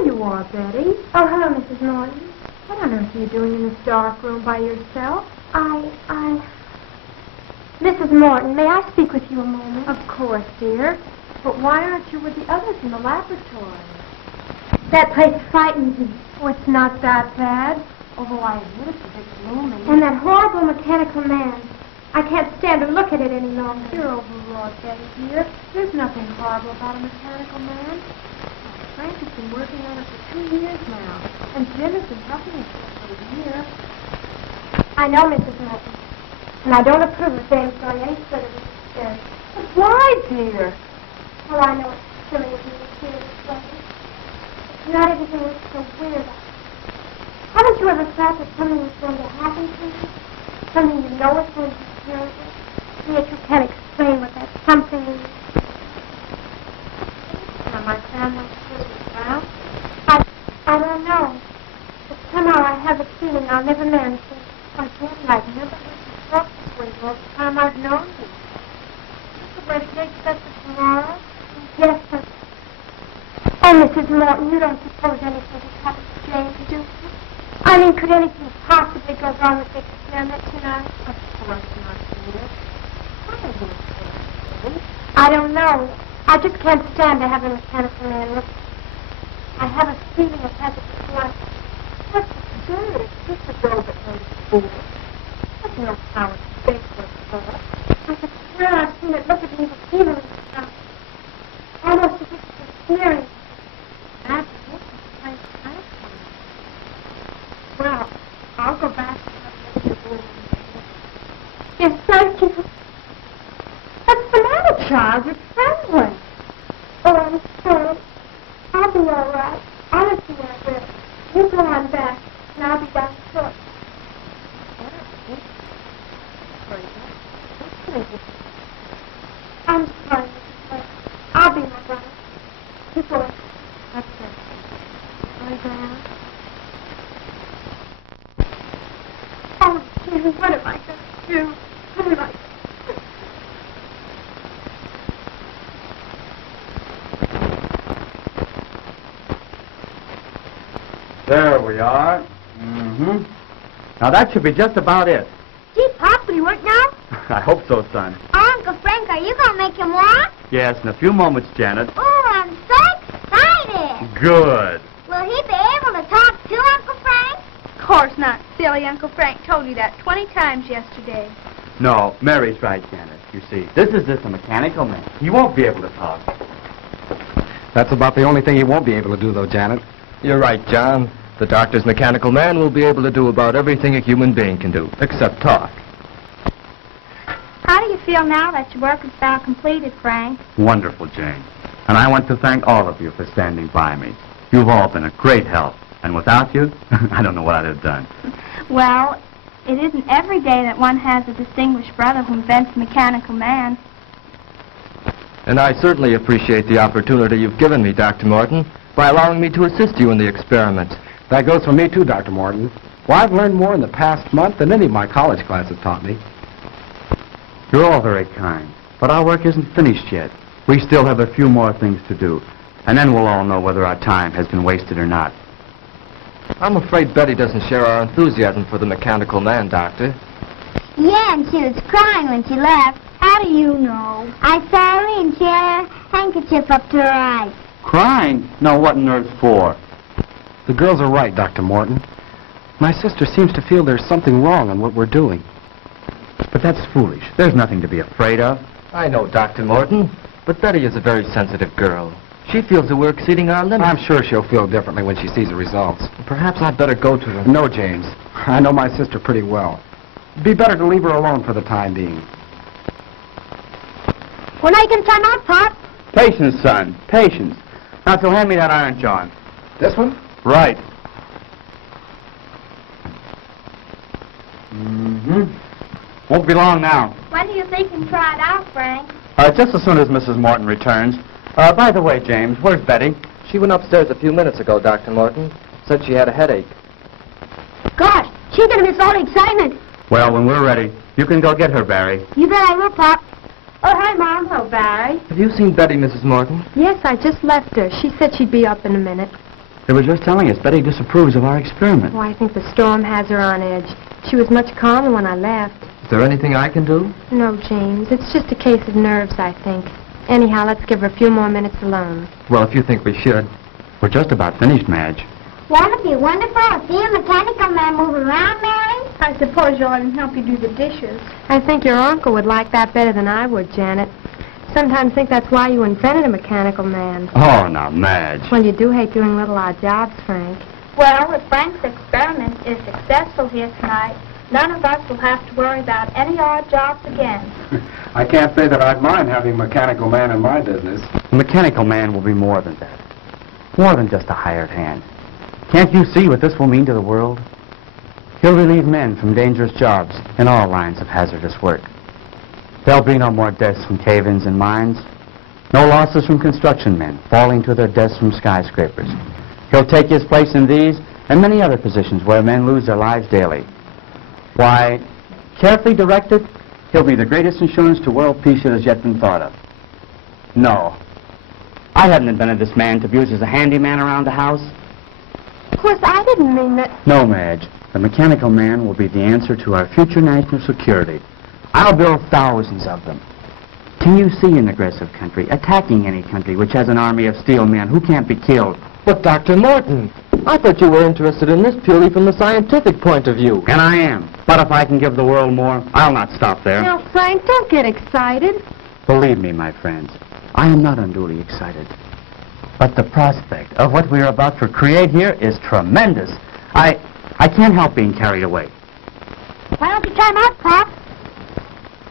There you are, Betty. Oh, hello, Mrs. Morton. What on earth are you doing in this dark room by yourself? Mrs. Morton, may I speak with you a moment? Of course, dear. But why aren't you with the others in the laboratory? That place frightens me. Oh, it's not that bad. Although I admit it's a bit gloomy. And that horrible mechanical man. I can't stand to look at it any longer. You're overwrought, Betty, dear. There's nothing horrible about a mechanical man. Frank has been working on it for 2 years now. And Jim has been helping him for a year. I know, Mrs. Morton. And I don't approve of James going any further with his experience. But why, dear? Oh, I know it's silly of me to feel this way. But not everything was so weird. Haven't you ever thought that something was going to happen to you? Something you know is going to be terrible? And yet you can't explain what that something is. Now, my family still around? I don't know. But somehow I have a feeling I'll never marry him. Why, Betty, I've never heard you talk this way all the time I've known you. Is the birthday set for tomorrow? Yes, sir. Oh, Mrs. Morton, you don't suppose anything has happened to James, do you? I mean, could anything possibly go wrong with the experiment tonight? Of course not, dear. Why are you afraid, Betty? I don't know. I just can't stand to have a mechanical man look. I have a feeling it has a dislike. What's absurd? It's just a girl that knows fool. There's no power to think for her. I could swear I've seen it look at me repeatedly. Almost as if it was sneering. That's it. I can't. Well, I'll go back to the room. Yes, thank you. What's the matter, child? You're trembling. Oh, I'm sorry. I'll be all right. Honestly, I will. You go on back, and I'll be down short. I'm sorry, Mrs. Blair. I'll be my brother. You go on. That's it. Sorry, Diana. Oh, Jim, what am I going to do? What am I going to do? There we are. Mm-hmm. Now that should be just about it. Gee, Pop, will he work now? I hope so, son. Oh, Uncle Frank, are you going to make him walk? Yes, in a few moments, Janet. Oh, I'm so excited. Good. Will he be able to talk too, Uncle Frank? Of course not, silly. Uncle Frank told you that 20 times yesterday. No, Mary's right, Janet. You see, this is just a mechanical man. He won't be able to talk. That's about the only thing he won't be able to do, though, Janet. You're right, John. The doctor's mechanical man will be able to do about everything a human being can do, except talk. How do you feel now that your work is about completed, Frank? Wonderful, Jane. And I want to thank all of you for standing by me. You've all been a great help. And without you, I don't know what I'd have done. Well, it isn't every day that one has a distinguished brother who invents a mechanical man. And I certainly appreciate the opportunity you've given me, Dr. Morton, by allowing me to assist you in the experiment. That goes for me, too, Dr. Morton. Well, I've learned more in the past month than any of my college classes taught me. You're all very kind, but our work isn't finished yet. We still have a few more things to do, and then we'll all know whether our time has been wasted or not. I'm afraid Betty doesn't share our enthusiasm for the mechanical man, Doctor. Yeah, and she was crying when she left. How do you know? I saw her and she had her handkerchief up to her eyes. Crying? No, what on earth for? The girls are right, Dr. Morton. My sister seems to feel there's something wrong in what we're doing. But that's foolish. There's nothing to be afraid of. I know, Dr. Morton, but Betty is a very sensitive girl. She feels the work exceeding our limits. I'm sure she'll feel differently when she sees the results. Perhaps I'd better go to her. No, James. I know my sister pretty well. It'd be better to leave her alone for the time being. When are you going to time out, Pop? Patience, son. Patience. Now, so hand me that iron, John. This one? Right. Mm-hmm. Won't be long now. When do you think you can try it out, Frank? Just as soon as Mrs. Morton returns. By the way, James, where's Betty? She went upstairs a few minutes ago, Dr. Morton. Said she had a headache. Gosh, she's going to miss all the excitement. Well, when we're ready, you can go get her, Barry. You bet I will, Pop. Oh, hi, Mom. Hello, Barry. Have you seen Betty, Mrs. Morton? Yes, I just left her. She said she'd be up in a minute. They were just telling us Betty disapproves of our experiment. Oh, I think the storm has her on edge. She was much calmer when I left. Is there anything I can do? No, James. It's just a case of nerves, I think. Anyhow, let's give her a few more minutes alone. Well, if you think we should. We're just about finished, Madge. Won't it be wonderful to see a mechanical man move around, Mary? I suppose you'll let him help you do the dishes. I think your uncle would like that better than I would, Janet. Sometimes think that's why you invented a mechanical man. Oh, now, Madge. Well, you do hate doing little odd jobs, Frank. Well, if Frank's experiment is successful here tonight, none of us will have to worry about any odd jobs again. I can't say that I'd mind having a mechanical man in my business. The mechanical man will be more than that. More than just a hired hand. Can't you see what this will mean to the world? He'll relieve men from dangerous jobs in all lines of hazardous work. There'll be no more deaths from cave-ins and mines. No losses from construction men falling to their deaths from skyscrapers. He'll take his place in these and many other positions where men lose their lives daily. Why, carefully directed, he'll be the greatest insurance to world peace that has yet been thought of. No. I haven't invented this man to use as a handyman around the house. Of course, I didn't mean that. No, Madge. The mechanical man will be the answer to our future national security. I'll build thousands of them. Can you see an aggressive country attacking any country which has an army of steel men who can't be killed? But, Dr. Morton, I thought you were interested in this purely from the scientific point of view. And I am. But if I can give the world more, I'll not stop there. Now, Frank, don't get excited. Believe me, my friends, I am not unduly excited. But the prospect of what we are about to create here is tremendous. I can't help being carried away. Why don't you try him out, Pop?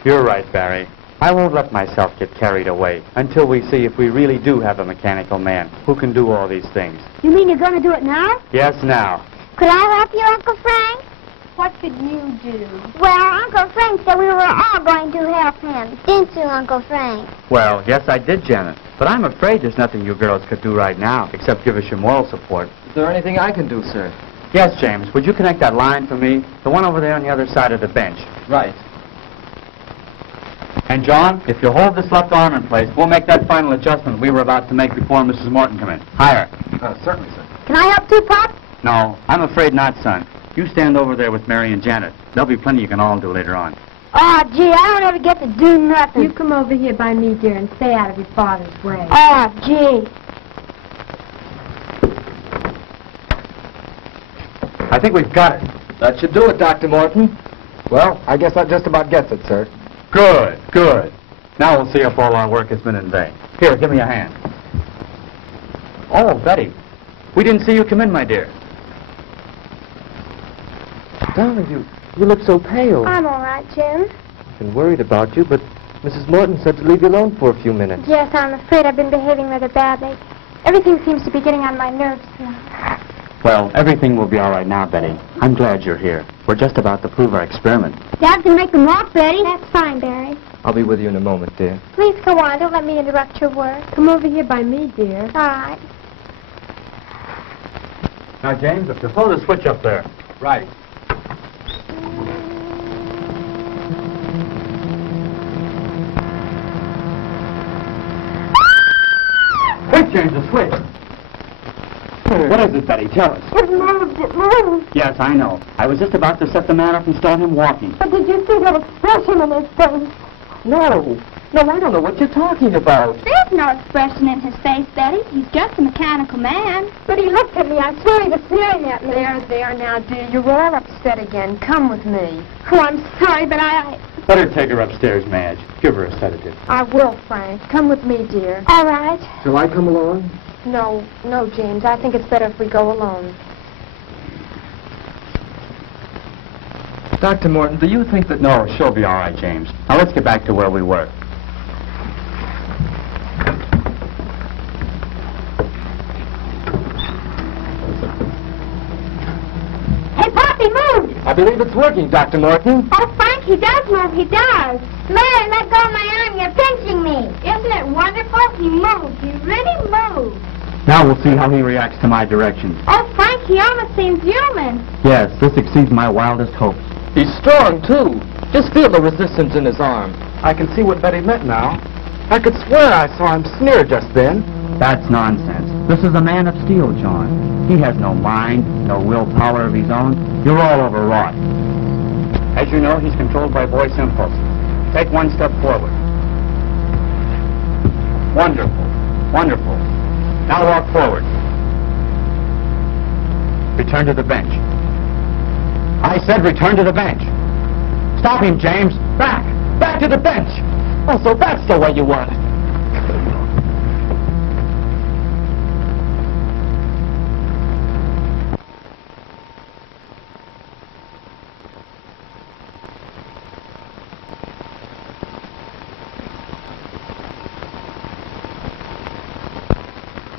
You're right, Barry. I won't let myself get carried away until we see if we really do have a mechanical man who can do all these things. You mean you're going to do it now? Yes, now. Could I help you, Uncle Frank? What could you do? Well, Uncle Frank said we were all going to help him. Didn't you, Uncle Frank? Well, yes, I did, Janet. But I'm afraid there's nothing you girls could do right now except give us your moral support. Is there anything I can do, sir? Yes, James. Would you connect that line for me? The one over there on the other side of the bench. Right. And, John, if you hold this left arm in place, we'll make that final adjustment we were about to make before Mrs. Morton come in. Higher. Certainly, sir. Can I help too, Pop? No, I'm afraid not, son. You stand over there with Mary and Janet. There'll be plenty you can all do later on. Oh, gee, I don't ever get to do nothing. You come over here by me, dear, and stay out of your father's way. Oh, gee. I think we've got it. That should do it, Dr. Morton. Well, I guess that just about gets it, sir. Good, good. Now we'll see if all our work has been in vain. Here, give me a hand. Oh, Betty, we didn't see you come in, my dear. Darling, you look so pale. I'm all right, Jim. I've been worried about you, but Mrs. Morton said to leave you alone for a few minutes. Yes, I'm afraid I've been behaving rather badly. Everything seems to be getting on my nerves now. Well, everything will be all right now, Betty. I'm glad you're here. We're just about to prove our experiment. Dad can make them walk, Betty. That's fine, Barry. I'll be with you in a moment, dear. Please go on. Don't let me interrupt your work. Come over here by me, dear. All right. Now, James, if you pull the switch up there. Right. Quick, James, the switch. What is it, Betty? Tell us. It moved. It moved. Yes, I know. I was just about to set the man up and start him walking. But did you see that expression in his face? No. No, I don't know what you're talking about. There's no expression in his face, Betty. He's just a mechanical man. But he looked at me. I swear he was staring at me. There now, dear. You're all upset again. Come with me. Oh, I'm sorry, but I... Better take her upstairs, Madge. Give her a sedative. I will, Frank. Come with me, dear. All right. Shall I come along? No, James. I think it's better if we go alone. Dr. Morton, do you think that... No, she'll be all right, James. Now, let's get back to where we were. Hey, Pop, he moved. I believe it's working, Dr. Morton. Oh, Frank, he does move. He does. Mary, let go of my arm. You're pinching me. Isn't it wonderful? He moved. He really moved. Now we'll see how he reacts to my directions. Oh, Frank, he almost seems human. Yes, this exceeds my wildest hopes. He's strong, too. Just feel the resistance in his arm. I can see what Betty meant now. I could swear I saw him sneer just then. That's nonsense. This is a man of steel, John. He has no mind, no willpower of his own. You're all overwrought. As you know, he's controlled by voice impulses. Take one step forward. Wonderful. Wonderful. Now walk forward. Return to the bench. I said return to the bench. Stop him, James. Back. Back to the bench. Oh, so that's the way you want it.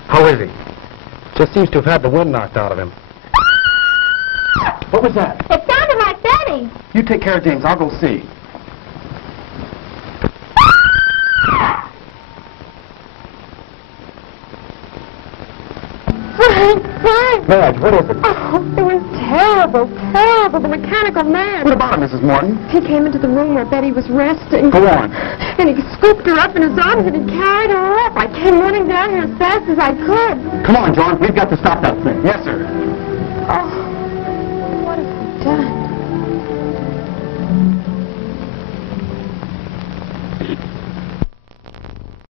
How is he? Just seems to have had the wind knocked out of him. What was that? It sounded like Betty. You take care of James. I'll go see. Frank! Madge, what is it? Oh, it was terrible, terrible. The mechanical man. What about him, Mrs. Morton? He came into the room where Betty was resting. Go on. And he scooped her up in his arms and he carried her up. I came running down here as fast as I could. Come on, John. We've got to stop that thing. Yes, sir. Oh, what have we done?